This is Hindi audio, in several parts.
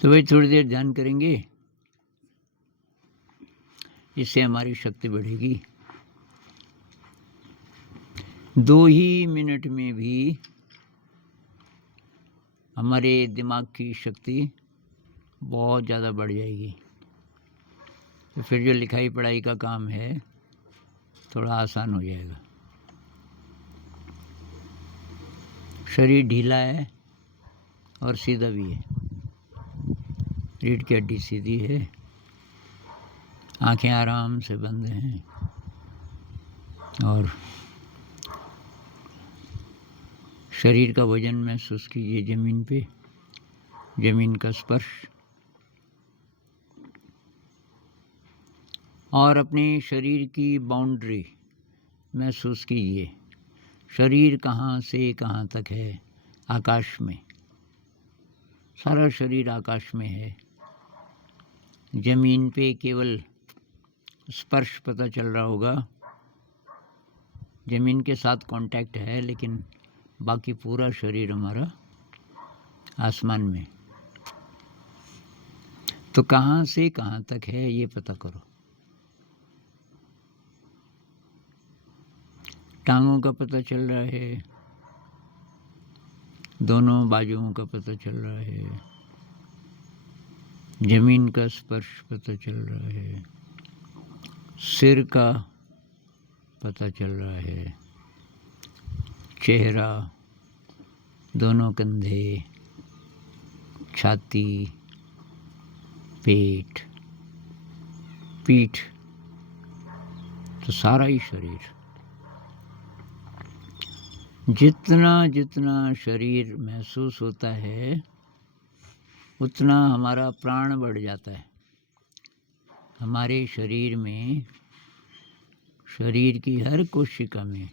तो भाई थोड़ी देर ध्यान करेंगे, इससे हमारी शक्ति बढ़ेगी। 2 ही मिनट में भी हमारे दिमाग की शक्ति बहुत ज़्यादा बढ़ जाएगी। तो फिर जो लिखाई पढ़ाई का काम है थोड़ा आसान हो जाएगा। शरीर ढीला है और सीधा भी है, रीढ़ की हड्डी सीधी है, आंखें आराम से बंद हैं और शरीर का वजन महसूस कीजिए ज़मीन पे, ज़मीन का स्पर्श, और अपने शरीर की बाउंड्री महसूस कीजिए। शरीर कहाँ से कहाँ तक है? आकाश में, सारा शरीर आकाश में है। ज़मीन पे केवल स्पर्श पता चल रहा होगा, ज़मीन के साथ कांटेक्ट है, लेकिन बाकी पूरा शरीर हमारा आसमान में। तो कहाँ से कहाँ तक है ये पता करो। टांगों का पता चल रहा है, दोनों बाजुओं का पता चल रहा है, ज़मीन का स्पर्श पता चल रहा है, सिर का पता चल रहा है, चेहरा, दोनों कंधे, छाती, पेट, पीठ, तो सारा ही शरीर। जितना जितना शरीर महसूस होता है उतना हमारा प्राण बढ़ जाता है। हमारे शरीर में, शरीर की हर कोशिका में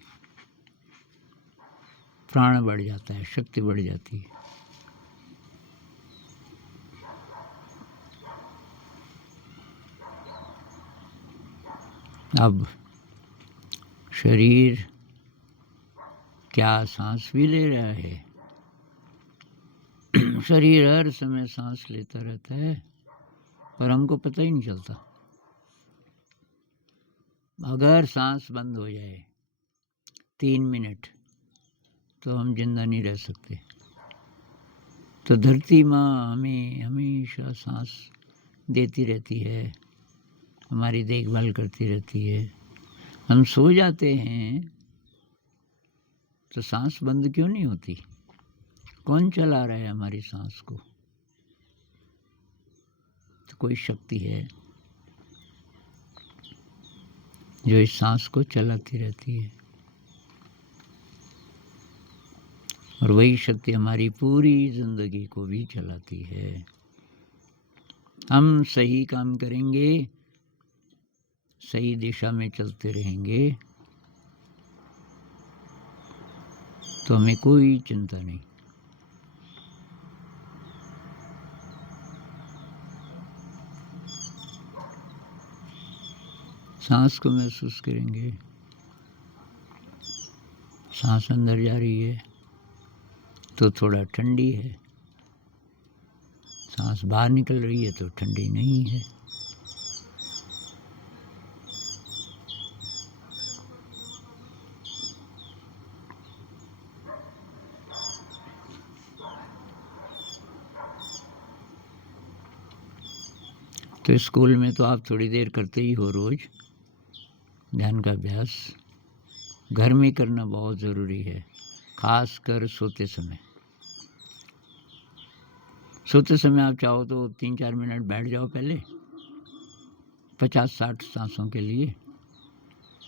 प्राण बढ़ जाता है, शक्ति बढ़ जाती है। अब शरीर क्या सांस भी ले रहा है? शरीर हर समय सांस लेता रहता है, पर हमको पता ही नहीं चलता। अगर सांस बंद हो जाए 3 मिनट तो हम जिंदा नहीं रह सकते। तो धरती माँ हमें हमेशा सांस देती रहती है, हमारी देखभाल करती रहती है। हम सो जाते हैं तो सांस बंद क्यों नहीं होती? कौन चला रहा है हमारी सांस को? तो कोई शक्ति है जो इस सांस को चलाती रहती है, और वही शक्ति हमारी पूरी जिंदगी को भी चलाती है। हम सही काम करेंगे, सही दिशा में चलते रहेंगे तो हमें कोई चिंता नहीं। सांस को महसूस करेंगे, सांस अंदर जा रही है तो थोड़ा ठंडी है, सांस बाहर निकल रही है तो ठंडी नहीं है। तो स्कूल में तो आप थोड़ी देर करते ही हो रोज ध्यान का अभ्यास। घर में करना बहुत ज़रूरी है, खास कर सोते समय। सोते समय आप चाहो तो 3-4 मिनट बैठ जाओ पहले 50-60 सांसों के लिए,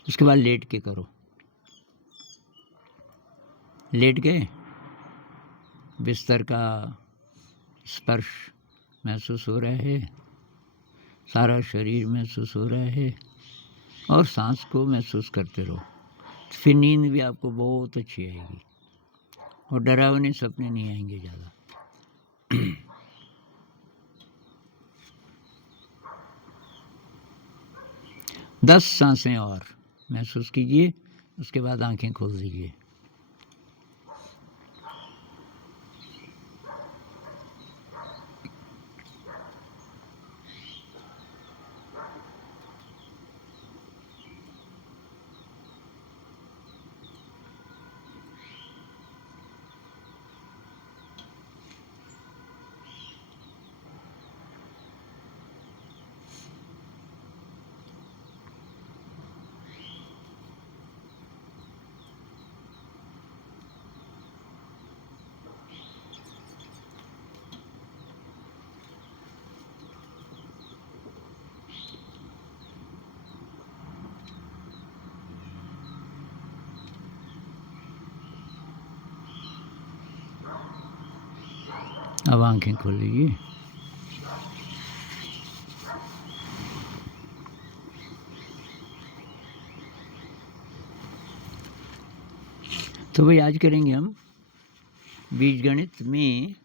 उसके बाद लेट के करो। लेट गए, बिस्तर का स्पर्श महसूस हो रहा है, सारा शरीर महसूस हो रहा है, और सांस को महसूस करते रहो। फिर नींद भी आपको बहुत अच्छी आएगी और डरावने सपने नहीं आएंगे ज़्यादा। 10 सांसें और महसूस कीजिए, उसके बाद आंखें खोल दीजिए। अब आंखें खोल लीजिए। तो भाई आज करेंगे हम बीजगणित में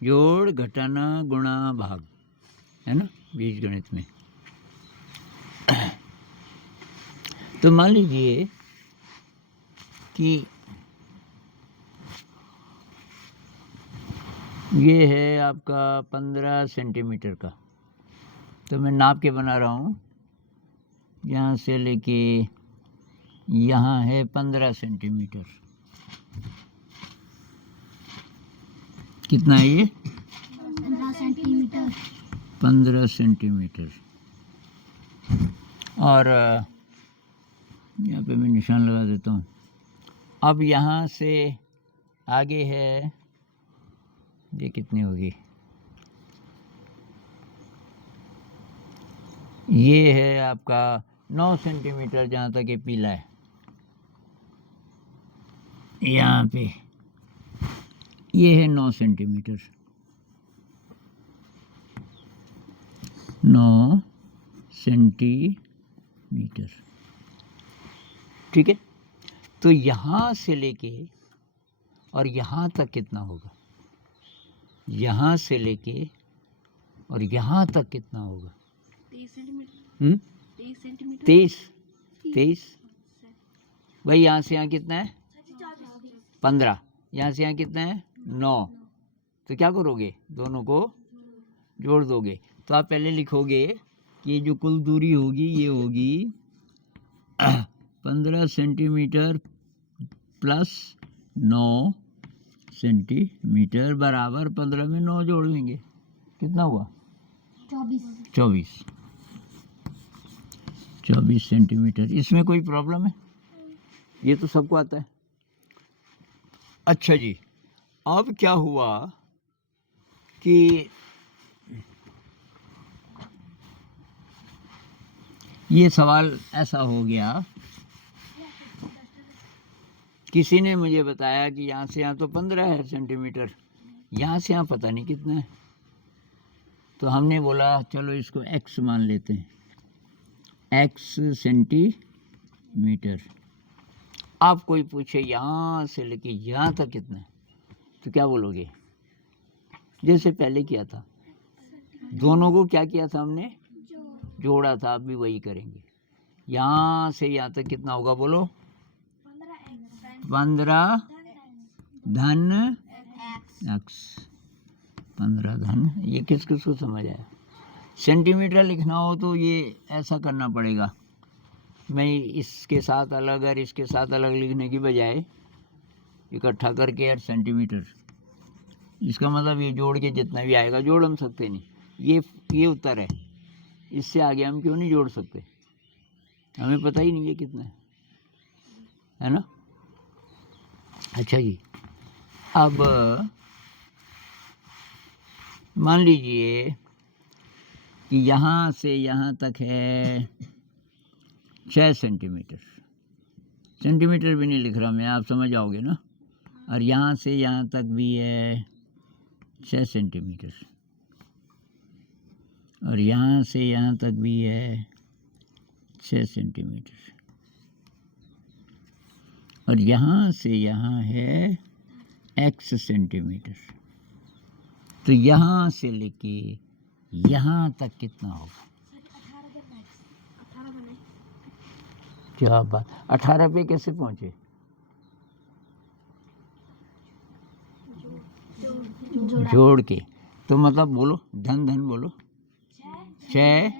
जोड़, घटाना, गुणा, भाग, है ना, बीजगणित में। तो मान लीजिए कि ये है आपका 15 सेंटीमीटर का, तो मैं नाप के बना रहा हूँ। यहाँ से लेके यहाँ है 15 सेंटीमीटर। कितना है ये? 15 सेंटीमीटर। 15 सेंटीमीटर। और यहाँ पे मैं निशान लगा देता हूँ। अब यहाँ से आगे है, ये कितनी होगी? ये है आपका 9 सेंटीमीटर, जहाँ तक ये पीला है। यहाँ पे ये है 9 सेंटीमीटर। 9 सेंटीमीटर, ठीक है। तो यहाँ से लेके और यहाँ तक कितना होगा? यहाँ से लेके और यहाँ तक कितना होगा? 23 सेंटीमीटर। 23 सेंटीमीटर। 23 भाई, यहाँ से यहाँ कितना है? 15। यहाँ से यहाँ कितना है? 9। तो क्या करोगे? दोनों को जोड़ दोगे। तो आप पहले लिखोगे कि ये जो कुल दूरी होगी ये होगी 15 सेंटीमीटर प्लस 9 सेंटीमीटर बराबर 15 में 9 जोड़ देंगे। कितना हुआ? 24 सेंटीमीटर। इसमें कोई प्रॉब्लम है? ये तो सबको आता है। अच्छा जी, अब क्या हुआ कि ये सवाल ऐसा हो गया, किसी ने मुझे बताया कि यहाँ से यहाँ तो 15 है सेंटीमीटर, यहाँ से यहाँ पता नहीं कितना है। तो हमने बोला चलो इसको x मान लेते हैं, x सेंटीमीटर। आप कोई पूछे यहाँ से लेके यहाँ तक कितना है, तो क्या बोलोगे? जैसे पहले किया था, दोनों को क्या किया था हमने? जोड़ा था। अब भी वही करेंगे। यहाँ से यहाँ तक कितना होगा बोलो? 15 धन x। 15 धन, ये किस किस को समझ आया? सेंटीमीटर लिखना हो तो ये ऐसा करना पड़ेगा। मैं इसके साथ अलग और इसके साथ अलग लिखने की बजाय इकट्ठा करके यार सेंटीमीटर, इसका मतलब ये जोड़ के जितना भी आएगा, जोड़ हम सकते नहीं। ये उत्तर है, इससे आगे हम क्यों नहीं जोड़ सकते? हमें पता ही नहीं है कितना है ना। अच्छा जी, अब मान लीजिए कि यहाँ से यहाँ तक है 6 सेंटीमीटर। सेंटीमीटर भी नहीं लिख रहा मैं, आप समझ आओगे ना। और यहाँ से यहाँ तक भी है 6 सेंटीमीटर, और यहाँ से यहाँ तक भी है 6 सेंटीमीटर, और यहाँ से यहाँ है x सेंटीमीटर। तो यहाँ से लेके यहाँ तक कितना होगा? क्या बात, 18 पे कैसे पहुंचे? जोड़ के। तो मतलब बोलो, धन धन बोलो। 6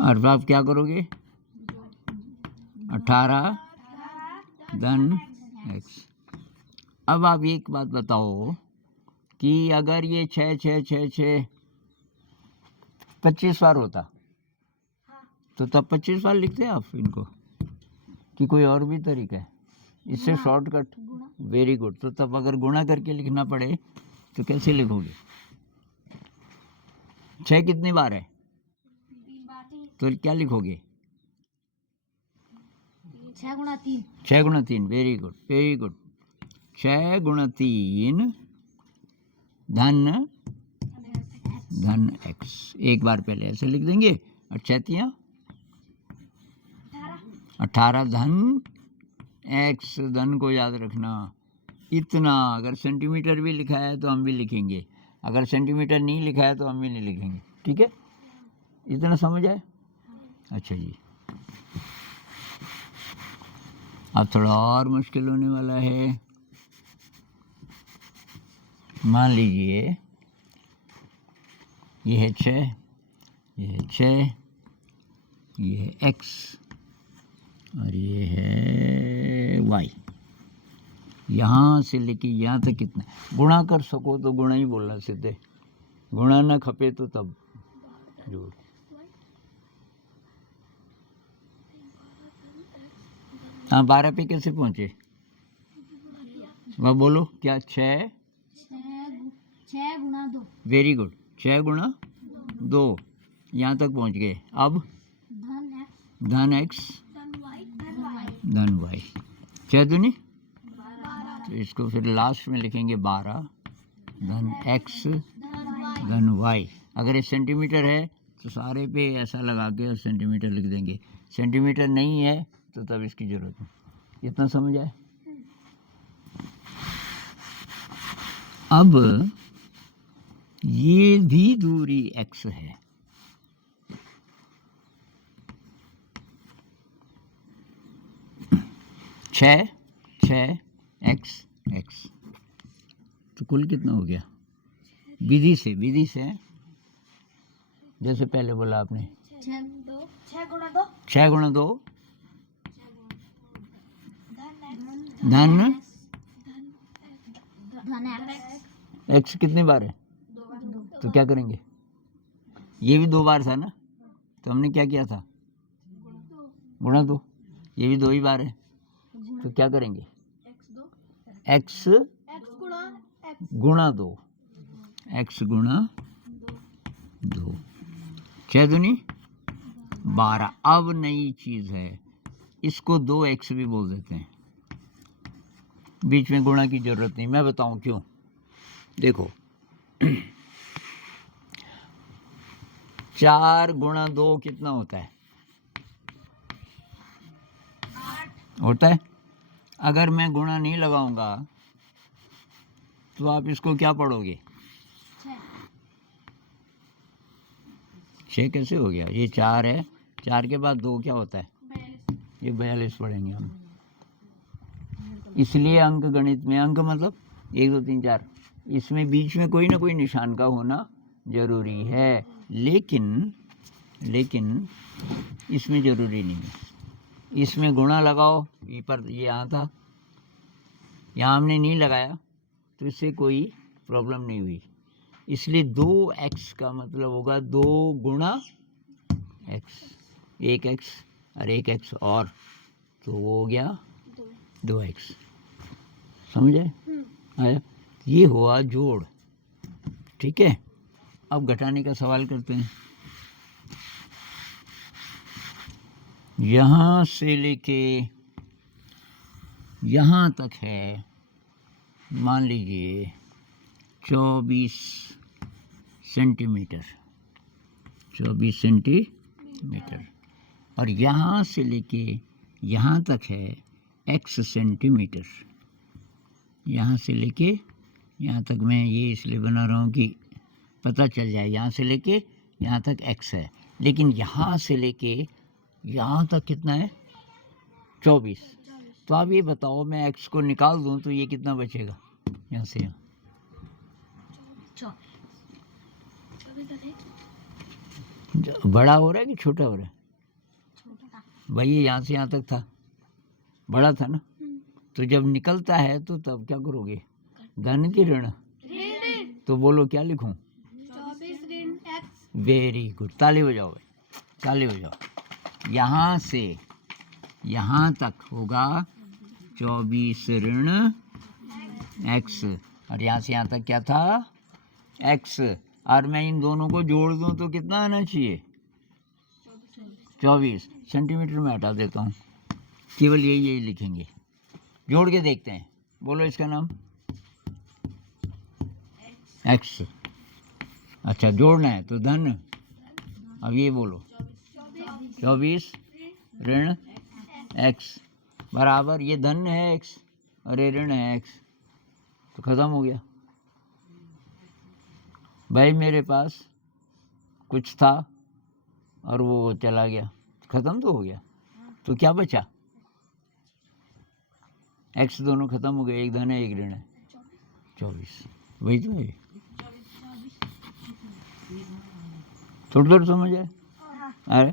और आप क्या करोगे? 18 धन x। अब आप एक बात बताओ कि अगर ये 6 6 6 6 25 बार होता तो तब 25 बार लिखते हैं आप इनको, कि कोई और भी तरीका है इससे शॉर्टकट? Very good. तो तब अगर गुणा करके लिखना पड़े तो कैसे लिखोगे? 6 कितनी बार है तो क्या लिखोगे? 6 गुणा 3। 6 गुणा 3। Very good, very good. 6 गुणा 3 धन धन x। एक बार पहले ऐसे लिख देंगे। और 6 18 धन x। धन को याद रखना इतना। अगर सेंटीमीटर भी लिखा है तो हम भी लिखेंगे, अगर सेंटीमीटर नहीं लिखा है तो हम भी नहीं लिखेंगे। ठीक है, इतना समझ आए? अच्छा जी, अब थोड़ा और मुश्किल होने वाला है। मान लीजिए ये है 6, ये है 6, ये है x और ये है y। यहाँ से लेके यहाँ तक कितना? गुणा कर सको तो गुणा ही बोलना सीधे, गुणा ना खपे तो तब जोड़। हाँ, 12 पे कैसे पहुँचे? वह बोलो क्या? 6 गुणा 2। वेरी गुड, 6 गुणा 2 यहाँ तक पहुँच गए। अब धन x धन y। 6 दूनी, तो इसको फिर लास्ट में लिखेंगे 12 धन x धन y। अगर ये सेंटीमीटर है तो सारे पे ऐसा लगा के और सेंटीमीटर लिख देंगे, सेंटीमीटर नहीं है तो तब इसकी ज़रूरत नहीं। इतना समझ आए? अब ये भी दूरी x है, छः x x। तो कुल कितना हो गया? विधि से जैसे पहले बोला आपने, 6 गुणा 2 धन x। कितनी बार है? तो क्या करेंगे? ये भी 2 बार था ना, तो हमने क्या किया था? गुणा 2। ये भी 2 ही बार है, तो क्या करेंगे? x गुणा 2, x गुणा 2। 6 दूनी 12। अब नई चीज़ है, इसको 2x भी बोल देते हैं, बीच में गुणा की जरूरत नहीं। मैं बताऊं क्यों? देखो 4 गुणा 2 कितना होता है? 8 होता है। अगर मैं गुणा नहीं लगाऊंगा तो आप इसको क्या पढ़ोगे? 6 कैसे हो गया? ये 4 है, 4 के बाद 2 क्या होता है? ये 42 पढ़ेंगे हम। इसलिए अंक गणित में, अंक मतलब 1 2 3 4, इसमें बीच में कोई ना कोई निशान का होना जरूरी है, लेकिन इसमें जरूरी नहीं है। इसमें गुणा लगाओ, ये पर ये यहाँ था, यहाँ हमने नहीं लगाया तो इससे कोई प्रॉब्लम नहीं हुई। इसलिए 2x का मतलब होगा 2 गुणा x, 1x और 1x और, तो वो हो गया 2x। समझे? आया? ये हुआ जोड़। ठीक है, अब घटाने का सवाल करते हैं। यहाँ से लेके यहाँ तक है, मान लीजिए 24 सेंटीमीटर, 24 सेंटीमीटर, और यहाँ से लेके यहाँ तक है x सेंटीमीटर। यहाँ से लेके यहाँ तक मैं ये इसलिए बना रहा हूँ कि पता चल जाए। यहाँ से लेके यहाँ तक x है, लेकिन यहाँ से लेके यहाँ तक कितना है? 24। तो आप ये बताओ, मैं x को निकाल दूँ तो ये कितना बचेगा यहाँ से यहाँ? बड़ा हो रहा है कि छोटा हो रहा है? भाई ये यहाँ से यहाँ तक था, बड़ा था ना। तो जब निकलता है तो तब क्या करोगे? धन की ऋण? तो बोलो क्या लिखूं? 24 ऋण x। वेरी गुड, ताली बजाओ भाई, ताली बजाओ। यहाँ से यहाँ तक होगा 24 ऋण x, और यहाँ से यहाँ तक क्या था? x। और मैं इन दोनों को जोड़ दूं तो कितना आना चाहिए? 24 सेंटीमीटर में हटा देता हूँ, केवल यही लिखेंगे। जोड़ के देखते हैं, बोलो इसका नाम x। अच्छा जोड़ना है तो धन। अब ये बोलो 24 ऋण x बराबर, ये धन है x और ये ऋण है x, तो ख़त्म हो गया भाई। मेरे पास कुछ था और वो चला गया, ख़त्म तो हो गया। तो क्या बचा? x दोनों ख़त्म हो गए, एक धन है एक ऋण है, 24। वही तो है। थोड़ी थोड़ी समझ आए? अरे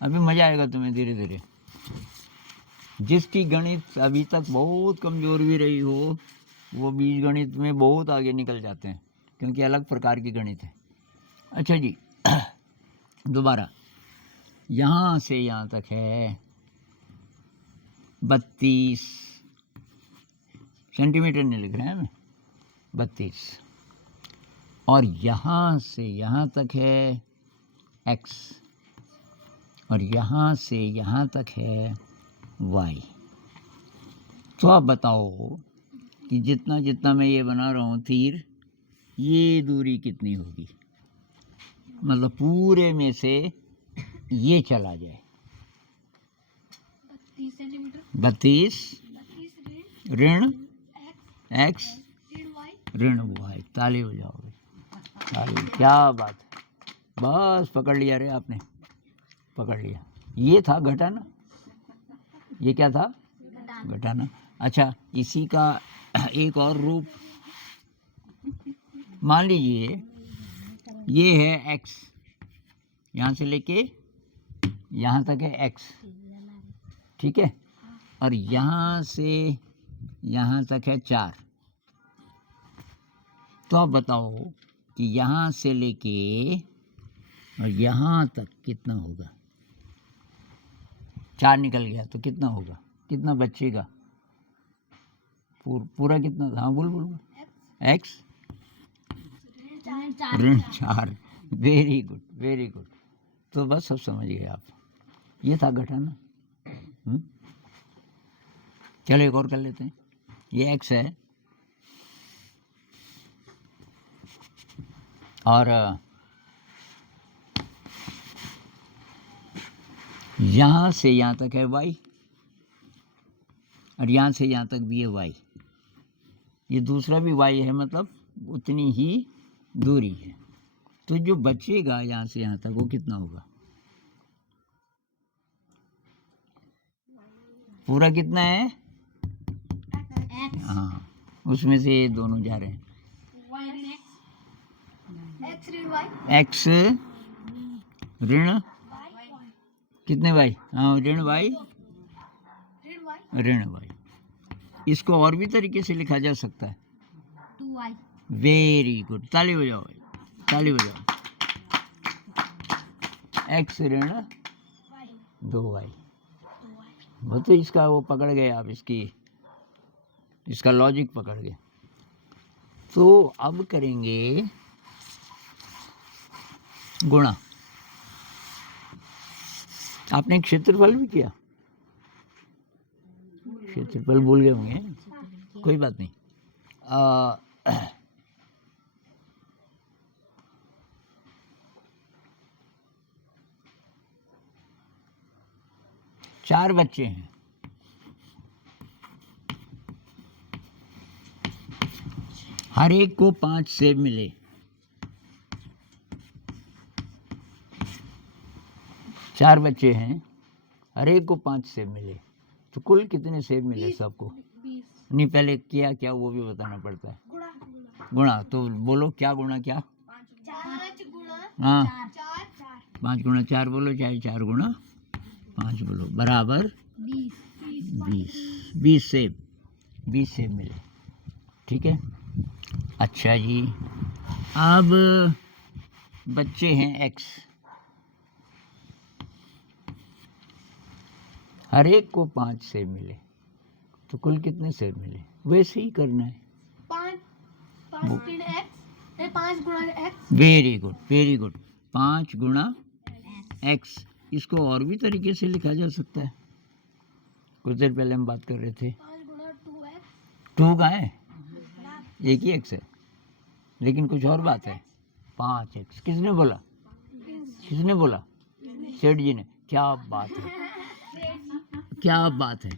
अभी मज़ा आएगा तुम्हें धीरे धीरे। जिसकी गणित अभी तक बहुत कमज़ोर भी रही हो, वो बीज गणित में बहुत आगे निकल जाते हैं, क्योंकि अलग प्रकार की गणित है। अच्छा जी, दोबारा यहाँ से यहाँ तक है 32 सेंटीमीटर नहीं लिख रहे हैं हमें, 32। और यहाँ से यहाँ तक है x, और यहाँ से यहाँ तक है y। तो आप बताओ कि जितना जितना मैं ये बना रहा हूँ तीर, ये दूरी कितनी होगी? मतलब पूरे में से ये चला जाए 32 सेंटीमीटर। 32 ऋण x ऋण y। ऋण y। ताली बजाओ भाई, ताली। क्या बात है, बस पकड़ लिया रे आपने, पकड़ लिया। ये था घटाना, ये क्या था? घटाना। अच्छा, इसी का एक और रूप मान लीजिए, ये है x, यहाँ से लेके यहाँ तक है x, ठीक है, और यहाँ से यहाँ तक है 4। तो आप बताओ कि यहाँ से लेके और यहाँ तक कितना होगा? 4 निकल गया तो कितना होगा? कितना बचेगा? पूरा कितना था? हाँ बोल बोल। x ऋण 4। Very good, very good. तो बस सब समझ गए आप, ये था घटाना। चलो एक और कर लेते हैं। ये x है और यहाँ से यहाँ तक है y, और यहाँ से यहाँ तक भी है y। ये दूसरा भी y है, मतलब उतनी ही दूरी है। तो जो बचेगा यहाँ से यहाँ तक वो कितना होगा? पूरा कितना है? हाँ, उसमें से ये दोनों जा रहे हैं। x ऋण कितने y? हाँ, ऋण y ऋण y। इसको और भी तरीके से लिखा जा सकता है। 2y। वेरी गुड, ताली बजाओ भाई, ताली बजाओ। x ऋण 2y। वो तो इसका वो पकड़ गए आप, इसका लॉजिक पकड़ गए। तो अब करेंगे गुणा। आपने क्षेत्रफल भी किया? क्षेत्रफल भूल गए होंगे, कोई बात नहीं। 4 बच्चे हैं, हर एक को 5 सेब मिले, 4 बच्चे हैं, हर एक को 5 सेब मिले, तो कुल कितने सेब मिले सबको? 20 नहीं, पहले किया क्या वो भी बताना पड़ता है। गुणा गुणा, तो बोलो क्या गुणा क्या? 5 गुणा हाँ 4 5 गुणा 4 बोलो, चाहे 4 गुणा 5 बोलो, बराबर 20 20 सेब, 20 सेब मिले। ठीक है, अच्छा जी। अब बच्चे हैं x, हर एक को 5 सेब मिले, तो कुल कितने सेब मिले? वैसे ही करना है। 5 गुणा x very good very good, 5 गुणा x। इसको और भी तरीके से लिखा जा सकता है, कुछ देर पहले हम बात कर रहे थे। 5 गुणा 2x 2 कहाँ है? एक ही x है, लेकिन कुछ और बात है। 5x किसने बोला? किसने बोला? सेठ जी ने। क्या बात है, क्या बात है।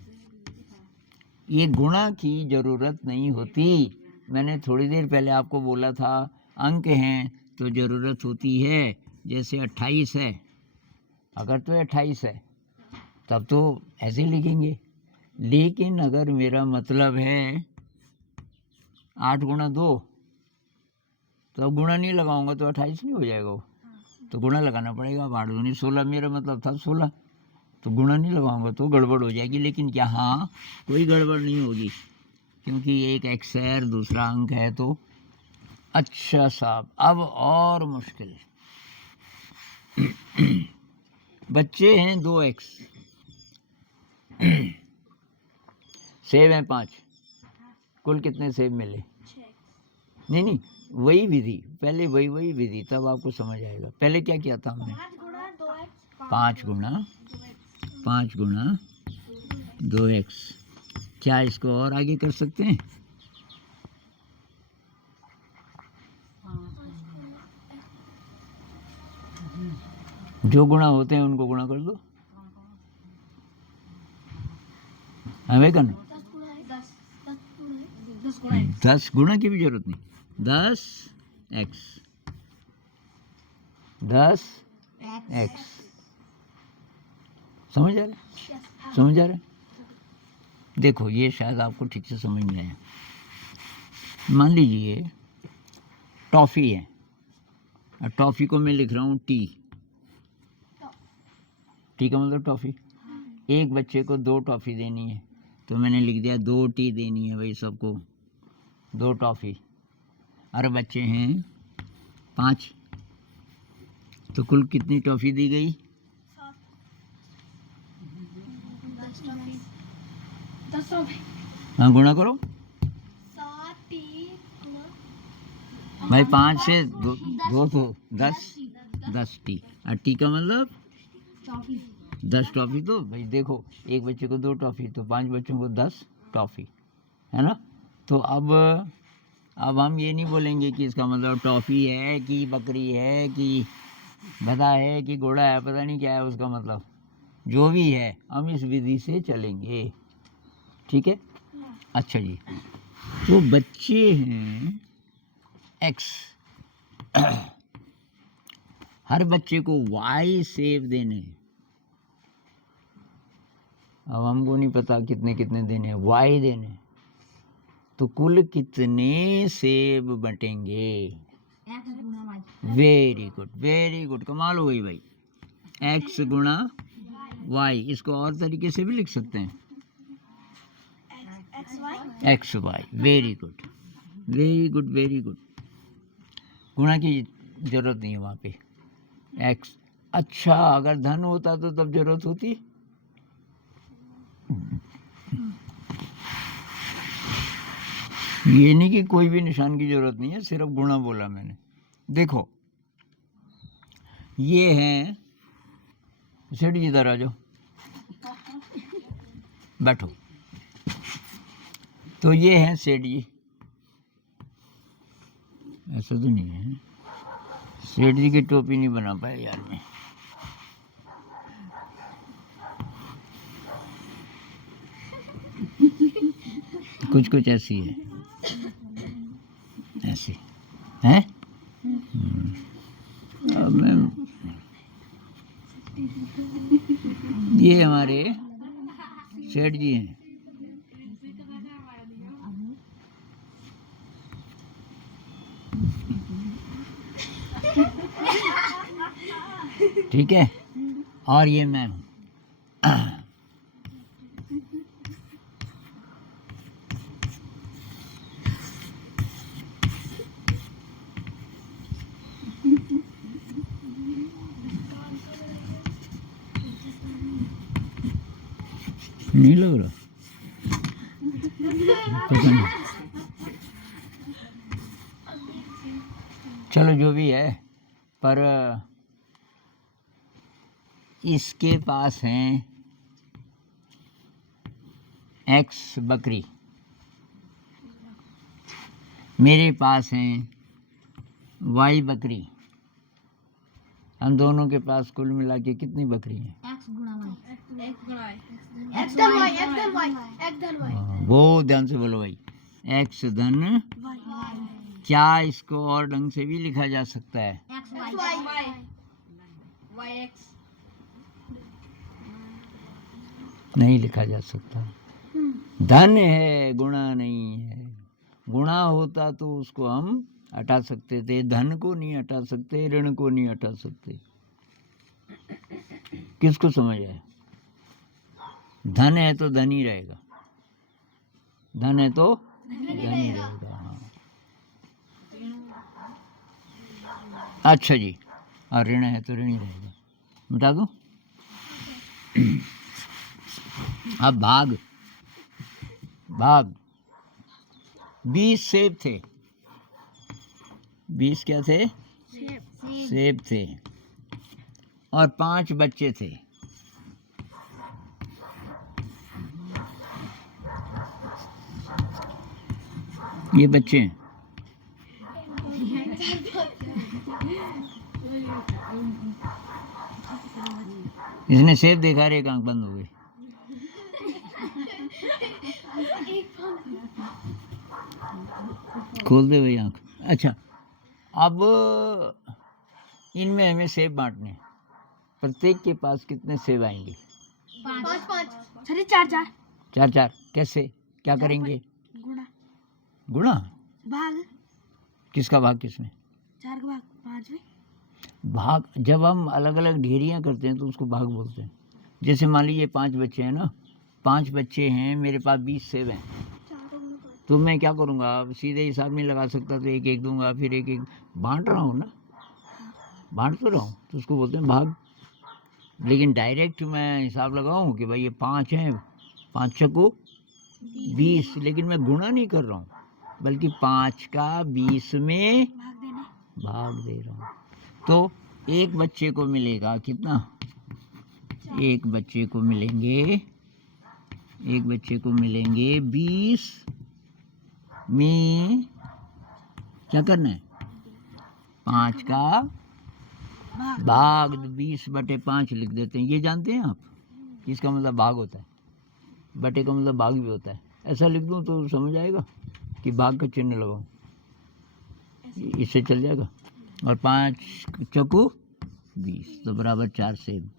ये गुणा की जरूरत नहीं होती। मैंने थोड़ी देर पहले आपको बोला था अंक हैं तो जरूरत होती है। जैसे 28 है, अगर तो 28 है तब तो ऐसे लिखेंगे, लेकिन अगर मेरा मतलब है 8 गुणा 2, तो अब गुणा नहीं लगाऊंगा तो 28 नहीं हो जाएगा वो, तो गुणा लगाना पड़ेगा। 8 दूनी 16, मेरा मतलब था 16, तो गुणा नहीं लगाऊंगा तो गड़बड़ हो जाएगी। लेकिन यहाँ कोई गड़बड़ नहीं होगी, क्योंकि एक एक्स है और दूसरा अंक है। तो अच्छा साहब, अब और मुश्किल। बच्चे हैं 2x, सेब हैं 5, कुल कितने सेब मिले? नहीं नहीं, वही विधि, पहले वही विधि, तब आपको समझ आएगा। पहले क्या किया था हमने? 5 गुणा 2x। क्या इसको और आगे कर सकते हैं? जो गुणा होते हैं उनको गुणा कर दो। हमें करना 10 गुणा की भी जरूरत नहीं, 10x। समझ आ रहा है? समझ आ रहा है? देखो, ये शायद आपको ठीक से समझ में आया। मान लीजिए टॉफ़ी है, और टॉफ़ी को मैं लिख रहा हूँ टी। टी का मतलब टॉफ़ी। एक बच्चे को 2 टॉफ़ी देनी है, तो मैंने लिख दिया 2 टी देनी है भाई सबको, 2 टॉफ़ी। और बच्चे हैं 5, तो कुल कितनी टॉफ़ी दी गई? 10 हाँ, गुणा करो 7 भाई, 5 से 2 तो 10 टी, और टी का मतलब 10 टॉफ़ी। तो भाई देखो, एक बच्चे को 2 टॉफ़ी, तो 5 बच्चों को 10 टॉफ़ी, है ना? तो अब हम ये नहीं बोलेंगे कि इसका मतलब टॉफ़ी है कि बकरी है कि गधा है कि घोड़ा है, पता नहीं क्या है उसका मतलब। जो भी है, हम इस विधि से चलेंगे। ठीक है, अच्छा जी। तो बच्चे हैं x, हर बच्चे को y सेब देने हैं। अब हमको नहीं पता कितने कितने देने हैं, y देने हैं, तो कुल कितने सेब बटेंगे? वेरी गुड, कमाल हो गई भाई। x गुणा y, इसको और तरीके से भी लिख सकते हैं, xy। Very good. गुणा की जरूरत नहीं है वहाँ पे, x। अच्छा, अगर धन होता तो तब जरूरत होती। ये नहीं कि कोई भी निशान की जरूरत नहीं है, सिर्फ गुणा बोला मैंने। देखो, ये हैं सेठ जी, इधर आ जाओ, बैठो। तो ये हैं सेठ जी, ऐसा तो नहीं है, सेठ जी की टोपी नहीं बना पाया यार मैं। कुछ ऐसी है, ऐसी है। अब मैं ये हमारे सेठ जी हैं। ठीक है, और ये मैं हूँ। नहीं लग रहा, पता नहीं, चलो जो भी है, पर इसके पास हैं एक्स बकरी, मेरे पास हैं वाई बकरी। हम दोनों के पास कुल मिला के कितनी बकरी हैं? एक्स गुणा वाई, एक्स धन वाई, एक्स धन वाई, एक्स धन वाई। वो ध्यान से बोलो भाई, एक्स धन वाई, क्या इसको और ढंग से भी लिखा जा सकता है? X Y, Y X. नहीं लिखा जा सकता। धन है, गुणा नहीं है। गुणा होता तो उसको हम हटा सकते थे, धन को नहीं हटा सकते, ऋण को नहीं हटा सकते। किसको समझ आया? धन है तो धन ही रहेगा, धन है तो धन ही रहेगा। हाँ, अच्छा जी, और ऋण है तो ऋण ही रहेगा। मिटा दूं? अब भाग, भाग 20 सेब थे। 20 क्या थे? सेब थे, और 5 बच्चे थे। ये बच्चे हैं। इसने सेब देखा, रे आंख बंद हो गई। खोल दे भाई आंख। अच्छा, अब इनमें हमें सेब बांटने हैं। प्रत्येक के पास कितने सेब आएंगे? 5 सॉरी 4 4। कैसे, क्या करेंगे? गुणा गुणा। भाग, किसका भाग किसमें? 4 का भाग 5 में। भाग, जब हम अलग अलग ढेरियां करते हैं तो उसको भाग बोलते हैं। जैसे मान लीजिए 5 बच्चे हैं ना, 5 बच्चे हैं, मेरे पास 20 सेब हैं, तो मैं क्या करूँगा? सीधे हिसाब नहीं लगा सकता, तो एक एक दूंगा, फिर एक एक बांट रहा हूँ ना, बांट तो रहा हूँ, तो उसको बोलते हैं भाग। लेकिन डायरेक्ट मैं हिसाब लगाऊं कि भाई ये 5 हैं, 5 चक्कू 20, लेकिन मैं गुणा नहीं कर रहा हूँ, बल्कि 5 का 20 में भाग दे रहा हूँ। तो एक बच्चे को मिलेगा कितना? एक बच्चे को मिलेंगे 20 में क्या करना है? 5 का भाग 20/5 लिख देते हैं। ये जानते हैं आप, इसका मतलब भाग होता है, बटे का मतलब भाग भी होता है। ऐसा लिख दूं तो समझ आएगा कि भाग का चिन्ह लगाऊं, इससे चल जाएगा। और 5 चक्कू 20, तो बराबर 4 सेब।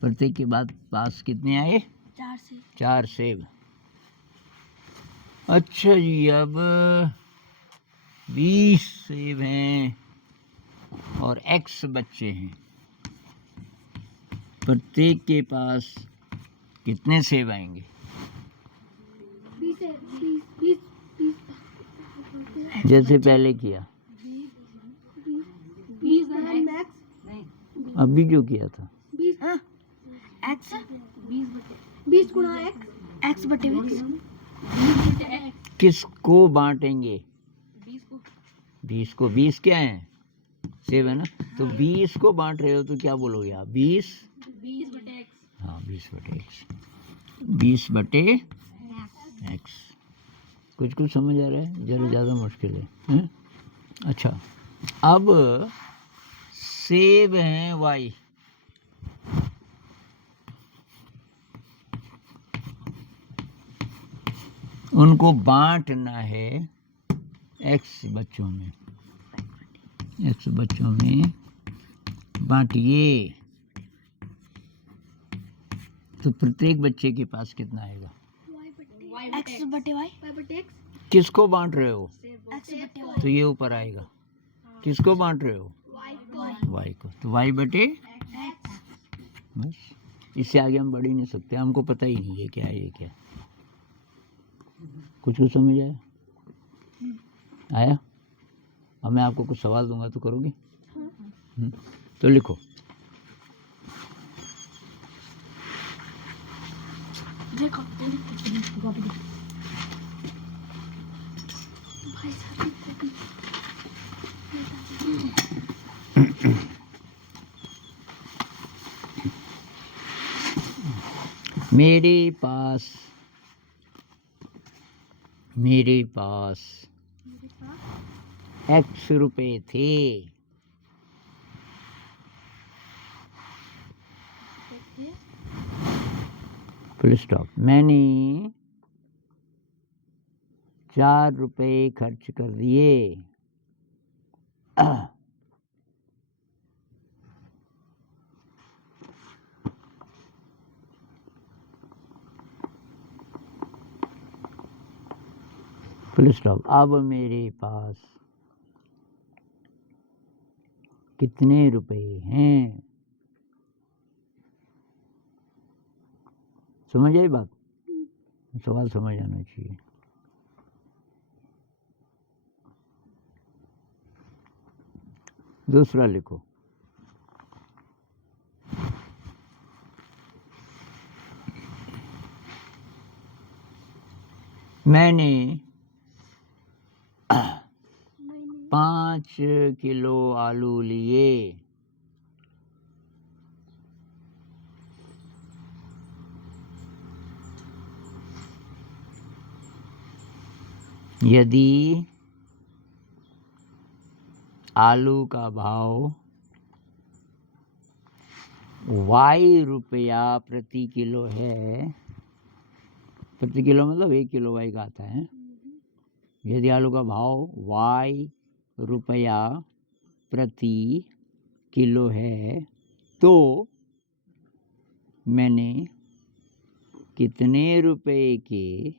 प्रत्येक के बाद पास कितने आए? 4 सेब। अच्छा जी, अब 20 सेब हैं और x बच्चे हैं। प्रत्येक के पास कितने सेब आएंगे? 20 जैसे पहले किया, 20 अभी जो किया था। 20 20 गुणा x बटे 20। किसको बांटेंगे? 20 को। 20 क्या है? सेब है ना, तो 20 को बांट रहे हो तो क्या बोलोगे आप? 20 बटे x। हाँ, 20/x। 20/x। कुछ कुछ समझ आ रहा है? जरा ज़्यादा मुश्किल है, हैं? अच्छा, अब सेब हैं y, उनको बांटना है x बच्चों में। x बच्चों में बांटिए। तो प्रत्येक बच्चे के पास कितना आएगा? एक्स बटे वाई बटे एक्स। किसको बांट रहे हो? एक्स बटे वाई। तो ये ऊपर आएगा। किसको बांट रहे हो? वाई को। तो वाई बटे बस, इससे आगे हम बढ़ ही नहीं सकते, हमको पता ही नहीं है क्या है ये क्या। कुछ समझ आया? अब मैं आपको कुछ सवाल दूंगा तो करोगे? तो लिखो। मेरे पास एक्स रुपए थे। Full stop. मैंने 4 रुपए खर्च कर दिए। Full stop. अब मेरे पास कितने रुपए हैं? समझ आई बात? सवाल समझ आना चाहिए। दूसरा लिखो। मैंने 5 किलो आलू लिए। यदि आलू का भाव वाई रुपया प्रति किलो है, प्रति किलो मतलब 1 किलो वाई का आता है। यदि आलू का भाव वाई रुपया प्रति किलो है तो मैंने कितने रुपए के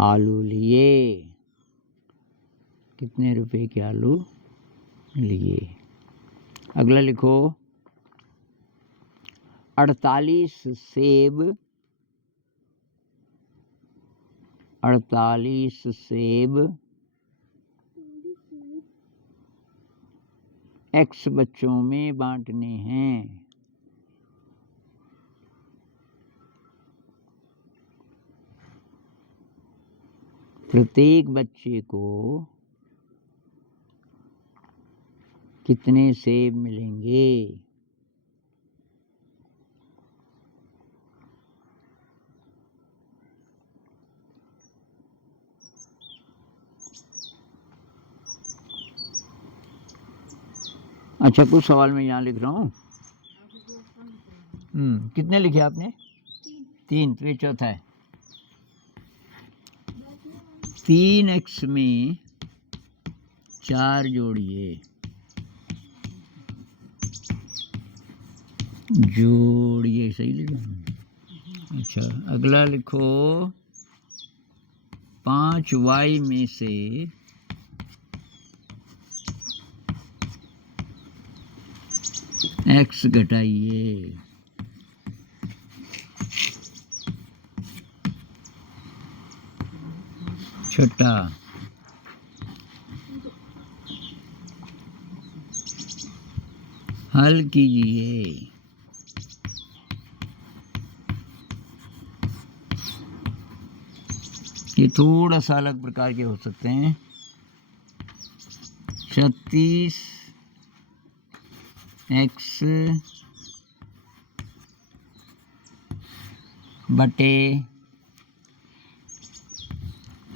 आलू लिए? कितने रुपए के आलू लिए? अगला लिखो। 48 सेब 48 सेब एक्स बच्चों में बांटने हैं। प्रत्येक बच्चे को कितने सेब मिलेंगे? अच्छा, कुछ सवाल मैं यहाँ लिख रहा हूँ। कितने लिखे आपने? 3। तो ये चौथा है। 3x में 4 जोड़िए। सही लिखा। अच्छा, अगला लिखो। 5y में से x घटाइए। छठा, हल कीजिए। ये थोड़ा सा अलग प्रकार के हो सकते हैं। 36x बटे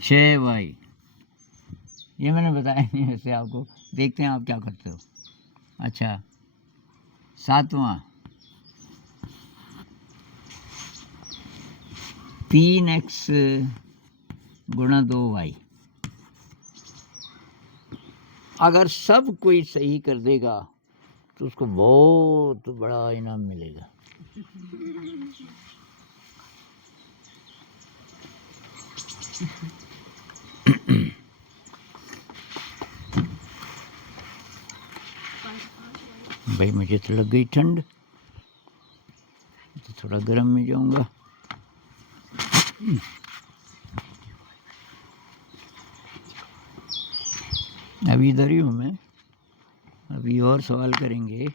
6y। ये मैंने बताया नहीं वैसे आपको, देखते हैं आप क्या करते हो। अच्छा, 7वां 3x गुणा 2y। अगर सब कोई सही कर देगा तो उसको बहुत बड़ा इनाम मिलेगा। भाई मुझे तो लग गई ठंड, तो थोड़ा गर्म में जाऊंगा। अभी इधर ही हूँ मैं, अभी और सवाल करेंगे।